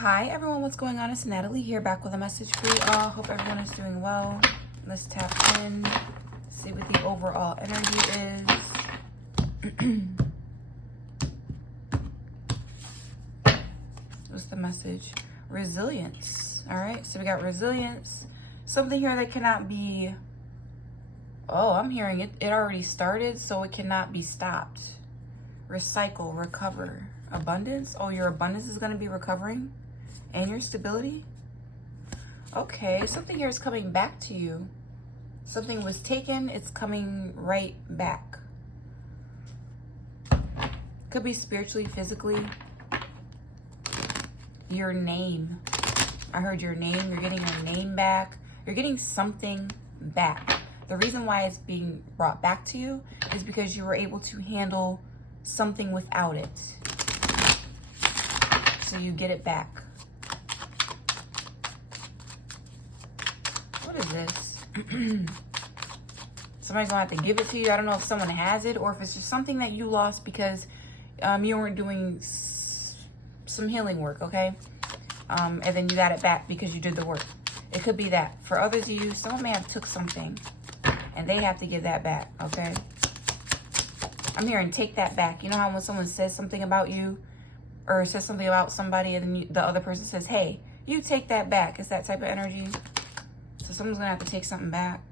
Hi everyone, what's going on? It's Natalie here, back with a message for you all. Hope everyone is doing well. Let's tap in, see what the overall energy is. What's the message? Resilience. All right, so we got resilience. Something here that cannot be, oh, I'm hearing it. It already started, so it cannot be stopped. Recycle, recover. Abundance. Oh, your abundance is going to be recovering. And your stability. Okay, something here is coming back to you. Something was taken, it's coming right back. Could be spiritually, physically. Your name. I heard your name. You're getting your name back. You're getting something back. The reason why it's being brought back to you is because you were able to handle something without it. So you get it back. What is this? Somebody's gonna have to give it to you. I don't know if someone has it or if it's just something that you lost because you weren't doing some healing work, okay? And then you got it back because you did the work. It could be that. For others of you, someone may have took something and they have to give that back, okay? I'm hearing take that back. You know how when someone says something about you or says something about somebody and then the other person says, hey, you take that back. It's that type of energy. So someone's gonna have to take something back.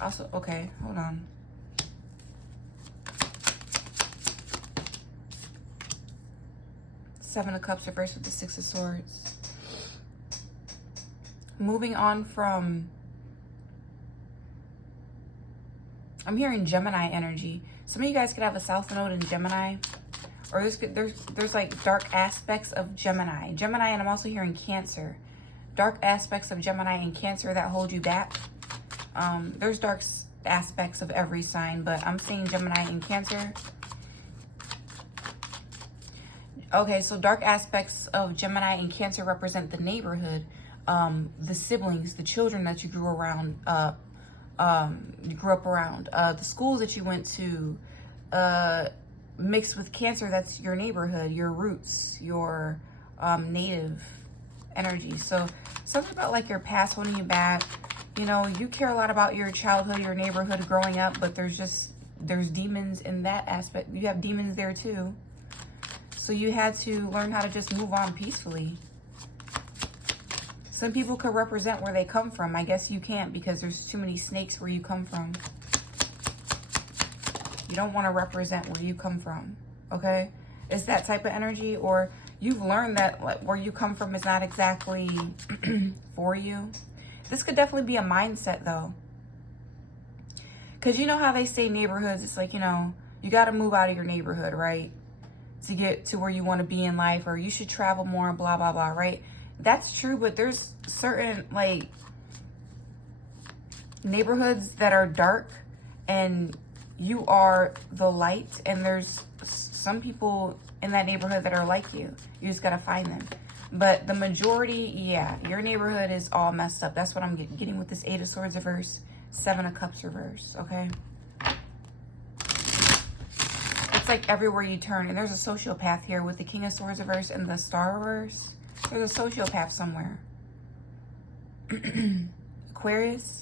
Also, okay, hold on. Seven of Cups reversed with the Six of Swords. Moving on from, I'm hearing Gemini energy. Some of you guys could have a South Node in Gemini. Or there's like dark aspects of Gemini. Gemini, and I'm also hearing Cancer. Dark aspects of Gemini and Cancer that hold you back. There's dark aspects of every sign, but I'm seeing Gemini and Cancer. Okay, so dark aspects of Gemini and Cancer represent the neighborhood, the siblings, the children that you grew around, you grew up around, the schools that you went to, mixed with Cancer, that's your neighborhood, your roots, your native energy. So something about like your past holding you back. You know, you care a lot about your childhood, your neighborhood growing up, but there's demons in that aspect. You have demons there too. So you had to learn how to just move on peacefully. Some people could represent where they come from. I guess you can't because there's too many snakes where you come from. You don't want to represent where you come from, okay? It's that type of energy, or you've learned that like, where you come from is not exactly for you. This could definitely be a mindset though. Because you know how they say neighborhoods, it's like, you know, you got to move out of your neighborhood, right? To get to where you want to be in life, or you should travel more, blah, blah, blah, right? That's true, but there's certain like neighborhoods that are dark and you are the light, and there's some people in that neighborhood that are like you. You just got to find them. But the majority, yeah, your neighborhood is all messed up. That's what I'm getting with this Eight of Swords reverse, Seven of Cups reverse, okay? It's like everywhere you turn, and there's a sociopath here with the King of Swords reverse and the Star reverse. There's a sociopath somewhere. Aquarius.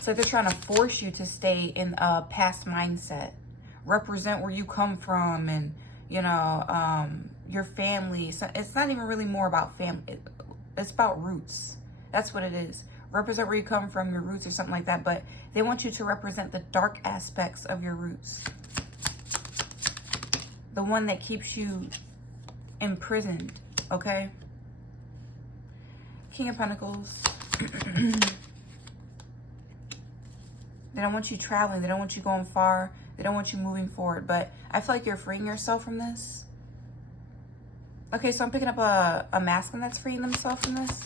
So they're trying to force you to stay in a past mindset. Represent where you come from and, you know, your family. So it's not even really more about family. It's about roots. That's what it is. Represent where you come from, your roots or something like that. But they want you to represent the dark aspects of your roots. The one that keeps you imprisoned, okay? King of Pentacles. They don't want you traveling. They don't want you going far. They don't want you moving forward. But I feel like you're freeing yourself from this. Okay, so I'm picking up a masculine that's freeing themselves from this.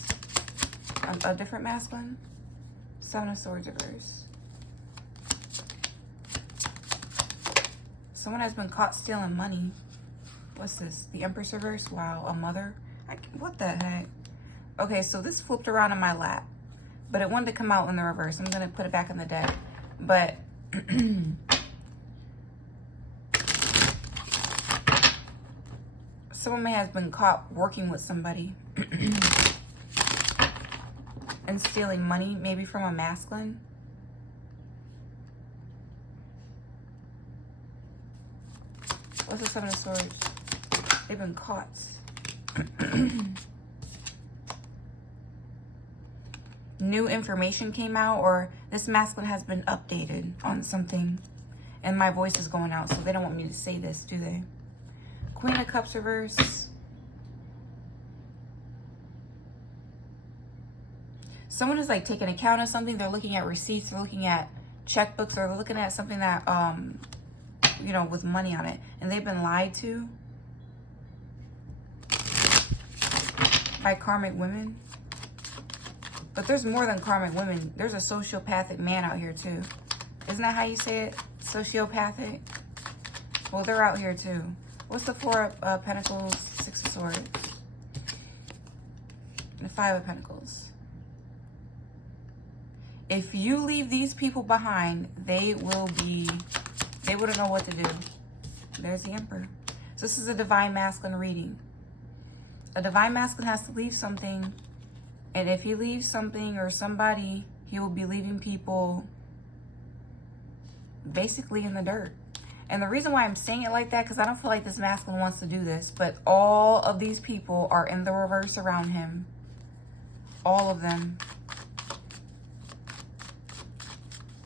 A different masculine. Seven of Swords reverse. Someone has been caught stealing money. What's this? The Empress reverse? Wow, a mother? What the heck? Okay, so this flipped around in my lap. But it wanted to come out in the reverse. I'm going to put it back in the deck. But Someone may have been caught working with somebody and stealing money, maybe from a masculine. What's the Seven of Swords? They've been caught. New information came out, or this masculine has been updated on something. And my voice is going out, so they don't want me to say this, do they? Queen of Cups reverse. Someone is like taking account of something. They're looking at receipts. They're looking at checkbooks. Or they're looking at something that, you know, with money on it. And they've been lied to by karmic women. But there's more than karmic women. There's a sociopathic man out here too. Isn't that how you say it? Sociopathic? Well, they're out here too. What's the Four of Pentacles, Six of Swords? And the Five of Pentacles. If you leave these people behind, they wouldn't know what to do. There's the Emperor. So this is a divine masculine reading. A divine masculine has to leave something. And if he leaves something or somebody, he will be leaving people basically in the dirt. And the reason why I'm saying it like that, because I don't feel like this masculine wants to do this, but all of these people are in the reverse around him. All of them.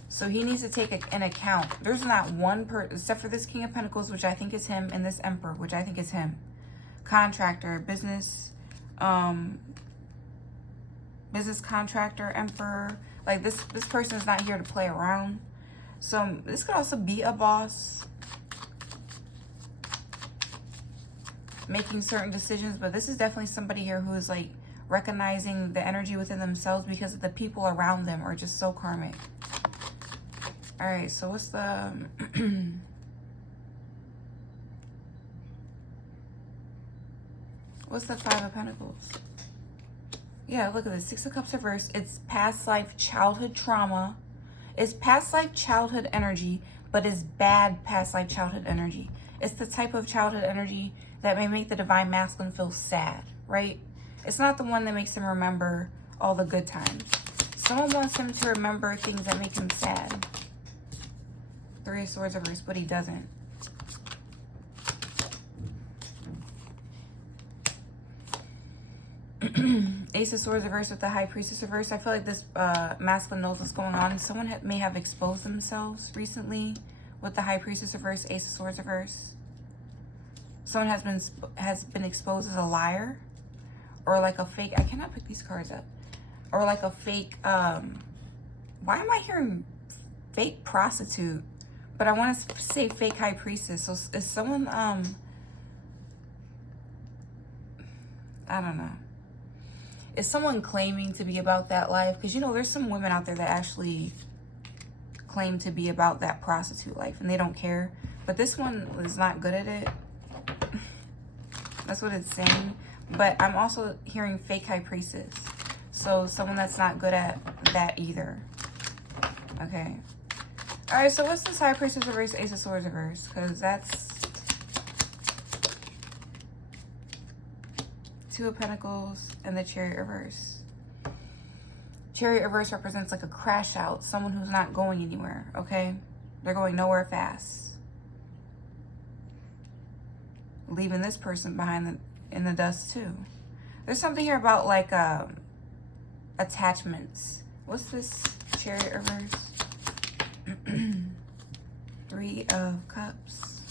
So he needs to take an account. There's not one person, except for this King of Pentacles, which I think is him, and this Emperor, which I think is him. Contractor, business contractor, Emperor. Like this person is not here to play around. So this could also be a boss making certain decisions, but this is definitely somebody here who is like recognizing the energy within themselves because the people around them are just so karmic. All right, so what's the what's the Five of Pentacles? Yeah, look at this. Six of Cups reverse. It's past life childhood trauma. It's past life childhood energy, but it's bad past life childhood energy. It's the type of childhood energy that may make the divine masculine feel sad, right? It's not the one that makes him remember all the good times. Someone wants him to remember things that make him sad. Three of Swords reverse, but he doesn't. Ace of Swords reverse with the High Priestess reverse. I feel like this masculine knows what's going on. Someone may have exposed themselves recently with the High Priestess reverse, Ace of Swords reverse. Someone has been exposed as a liar, or like a fake. I cannot pick these cards up. Or like a fake. Why am I hearing fake prostitute? But I want to say fake High Priestess. So is someone I don't know. Is someone claiming to be about that life? Because, you know, there's some women out there that actually claim to be about that prostitute life and they don't care. But this one is not good at it. That's what it's saying. But I'm also hearing fake High Priestess. So someone that's not good at that either. Okay. All right, so what's this High Priestess reverse, Ace of Swords reverse? Because that's Two of Pentacles and the Chariot reverse. Chariot reverse represents like a crash out, someone who's not going anywhere, okay? They're going nowhere fast. Leaving this person behind in the dust too. There's something here about like attachments. What's this Chariot reverse? Three of Cups.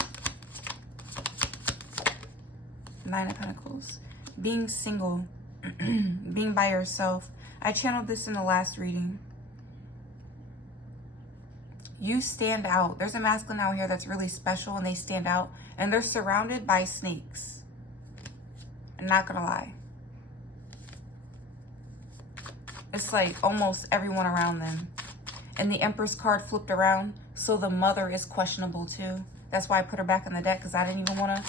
Nine of Pentacles. Being single. Being by yourself. I channeled this in the last reading. You stand out. There's a masculine out here that's really special and they stand out. And they're surrounded by snakes. I'm not gonna lie. It's like almost everyone around them. And the Empress card flipped around. So the mother is questionable too. That's why I put her back in the deck, because I didn't even want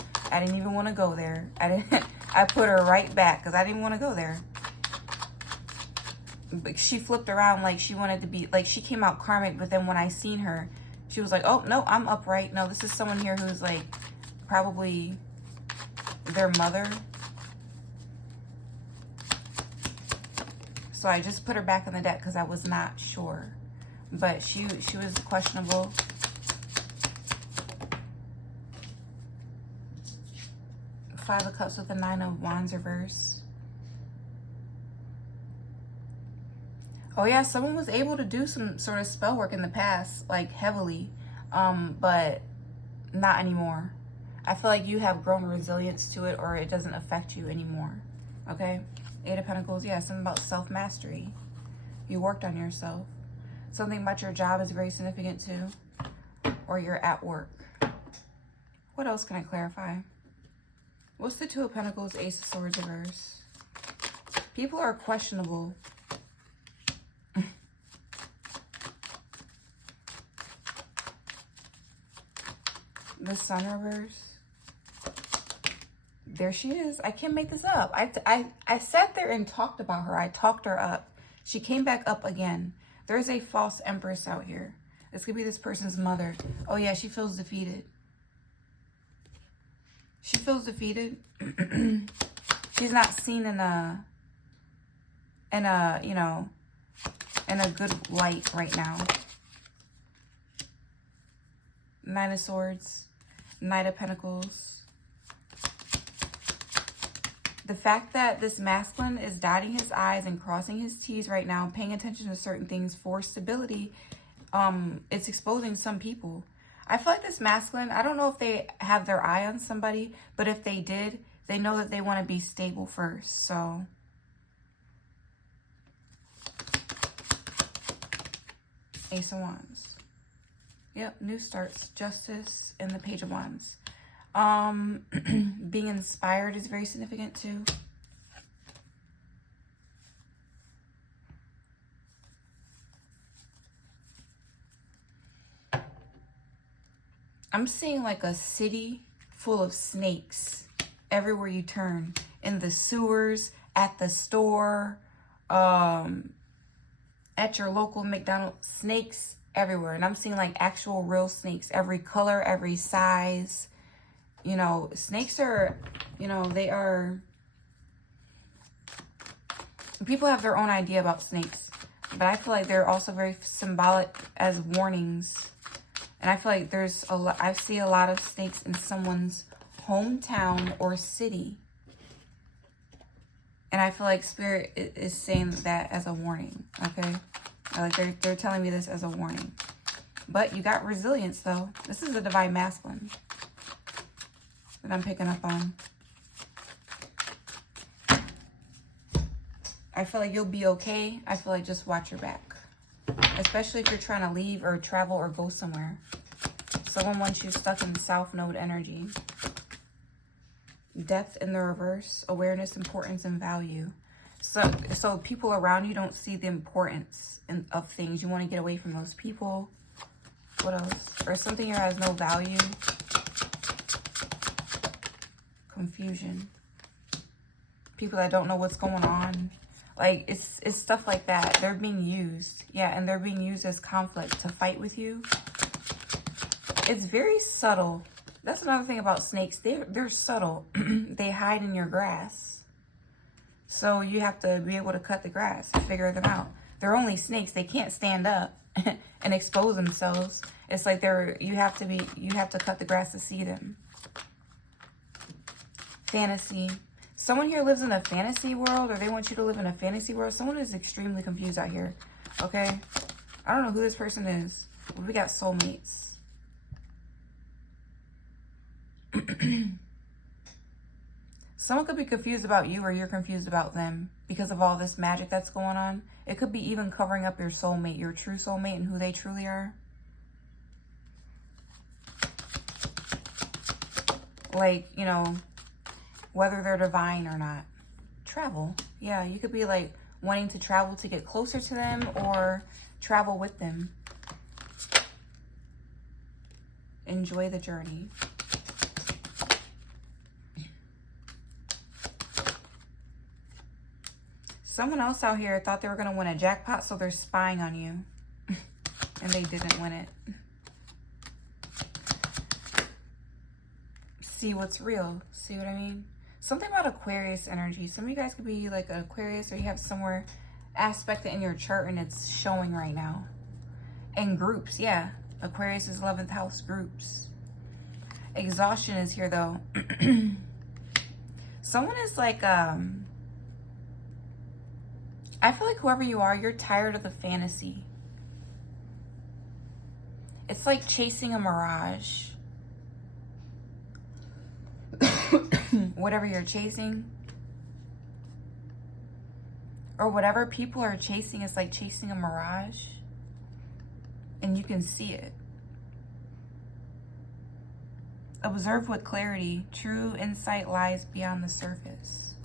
to go there. I put her right back because I didn't want to go there. But she flipped around like she wanted to be, like she came out karmic, but then when I seen her, she was like, oh no, I'm upright. No, this is someone here who's like probably their mother. So I just put her back in the deck because I was not sure. But she was questionable. Five of Cups with the Nine of Wands reverse. Oh yeah, someone was able to do some sort of spell work in the past, like heavily, but not anymore. I feel like you have grown resilience to it, or it doesn't affect you anymore. Okay? Eight of Pentacles, yeah, something about self-mastery. You worked on yourself. Something about your job is very significant too, or you're at work. What else can I clarify? What's the Two of Pentacles, Ace of Swords reverse? People are questionable. The Sun reverse. There she is. I can't make this up. I sat there and talked about her. I talked her up. She came back up again. There's a false Empress out here. This could be this person's mother. Oh yeah, she feels defeated. She feels defeated. She's not seen in a you know, in a good light right now. Nine of Swords, Knight of Pentacles. The fact that this masculine is dotting his I's and crossing his T's right now, paying attention to certain things for stability, it's exposing some people. I feel like this masculine, I don't know if they have their eye on somebody, but if they did, they know that they want to be stable first. So Ace of Wands. Yep, new starts, Justice, and the Page of Wands. Being inspired is very significant too. I'm seeing like a city full of snakes everywhere you turn. In the sewers, at the store, at your local McDonald's. Snakes everywhere. And I'm seeing like actual real snakes. Every color, every size. You know, snakes are, you know, they are... People have their own idea about snakes. But I feel like they're also very symbolic as warnings. And I feel like there's a lot... I see a lot of snakes in someone's hometown or city. And I feel like Spirit is saying that as a warning, okay? Like they're telling me this as a warning. But you got resilience, though. This is a Divine Masculine that I'm picking up on. I feel like you'll be okay. I feel like just watch your back. Especially if you're trying to leave or travel or go somewhere. Someone wants you stuck in South Node energy. Death in the reverse. Awareness, importance, and value. So people around you don't see the importance of things. You want to get away from those people. What else? Or something here has no value. Confusion. People that don't know what's going on. Like, it's stuff like that. They're being used. Yeah, and they're being used as conflict to fight with you. It's very subtle. That's another thing about snakes. They're subtle. They hide in your grass. So you have to be able to cut the grass and figure them out. They're only snakes. They can't stand up and expose themselves. It's like you have to cut the grass to see them. Fantasy. Someone here lives in a fantasy world, or they want you to live in a fantasy world. Someone is extremely confused out here. Okay? I don't know who this person is. We got soulmates. Someone could be confused about you, or you're confused about them because of all this magic that's going on. It could be even covering up your soulmate, your true soulmate, and who they truly are. Like, you know, whether they're divine or not. Travel. Yeah, you could be like wanting to travel to get closer to them, or travel with them. Enjoy the journey. Someone else out here thought they were going to win a jackpot, so they're spying on you. And they didn't win it. See what's real. See what I mean? Something about Aquarius energy. Some of you guys could be like an Aquarius, or you have somewhere aspected in your chart and it's showing right now. And groups, yeah. Aquarius is 11th house, groups. Exhaustion is here though. Someone is like, I feel like whoever you are, you're tired of the fantasy. It's like chasing a mirage. Whatever you're chasing, or whatever people are chasing, is like chasing a mirage, and you can see it. Observe with clarity. True insight lies beyond the surface.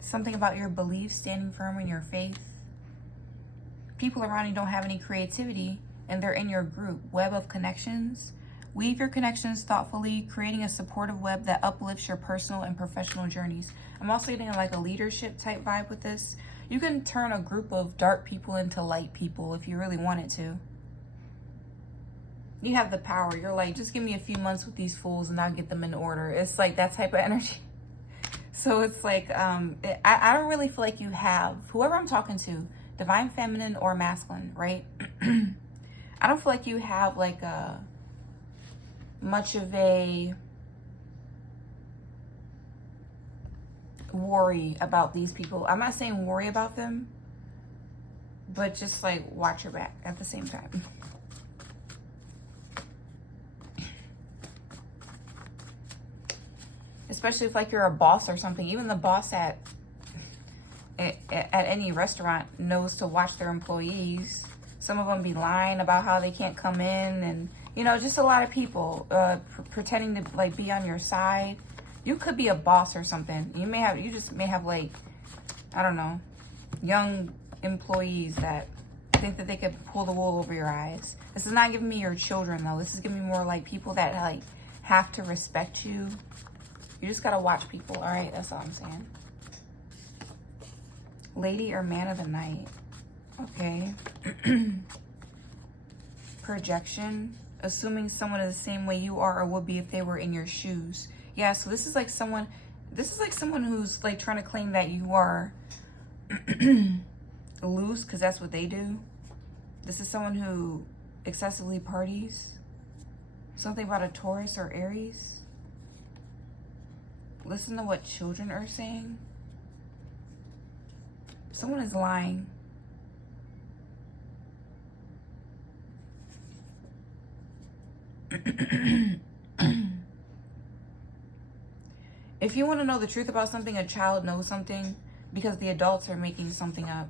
Something about your beliefs, standing firm in your faith. People around you don't have any creativity, and they're in your group. Web of connections. Weave your connections thoughtfully, creating a supportive web that uplifts your personal and professional journeys. I'm also getting like a leadership type vibe with this. You can turn a group of dark people into light people if you really wanted to. You have the power. You're like, just give me a few months with these fools and I'll get them in order. It's like that type of energy. So it's like, I don't really feel like you have, whoever I'm talking to, divine feminine or masculine, right? I don't feel like you have like a much of a worry about these people. I'm not saying worry about them, but just like watch your back at the same time. Especially if like you're a boss or something. Even the boss at any restaurant knows to watch their employees. Some of them be lying about how they can't come in, and you know, just a lot of people pretending to like be on your side. You could be a boss or something. You just may have like, I don't know, young employees that think that they could pull the wool over your eyes. This is not giving me your children though. This is giving me more like people that like have to respect you. You just gotta watch people, all right? That's all I'm saying. Lady or man of the night. Okay. Projection. Assuming someone is the same way you are or would be if they were in your shoes. Yeah, so this is like someone who's like trying to claim that you are loose, because that's what they do. This is someone who excessively parties. Something about a Taurus or Aries. Listen to what children are saying. Someone is lying. If you want to know the truth about something, a child knows something because the adults are making something up.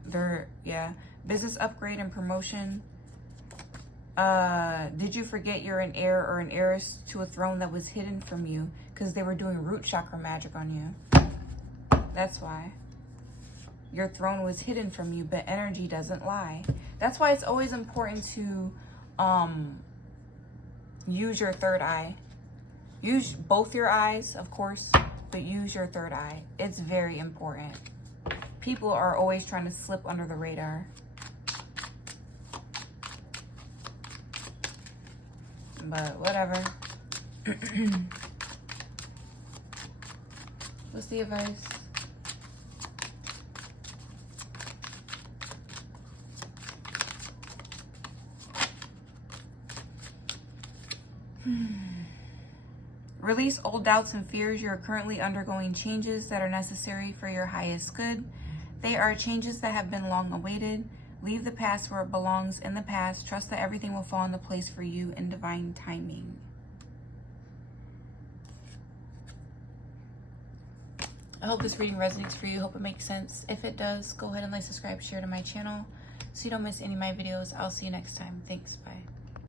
Business upgrade and promotion. Did you forget you're an heir or an heiress to a throne that was hidden from you because they were doing root chakra magic on you? That's why. Your throne was hidden from you, but energy doesn't lie. That's why it's always important to use your third eye. Use both your eyes, of course, but use your third eye. It's very important. People are always trying to slip under the radar. But whatever. What's the advice? Release old doubts and fears. You are currently undergoing changes that are necessary for your highest good. They are changes that have been long awaited. Leave the past where it belongs in the past. Trust that everything will fall into place for you in divine timing. I hope this reading resonates for you. Hope it makes sense. If it does, go ahead and like, subscribe, share to my channel so you don't miss any of my videos. I'll see you next time. Thanks. Bye.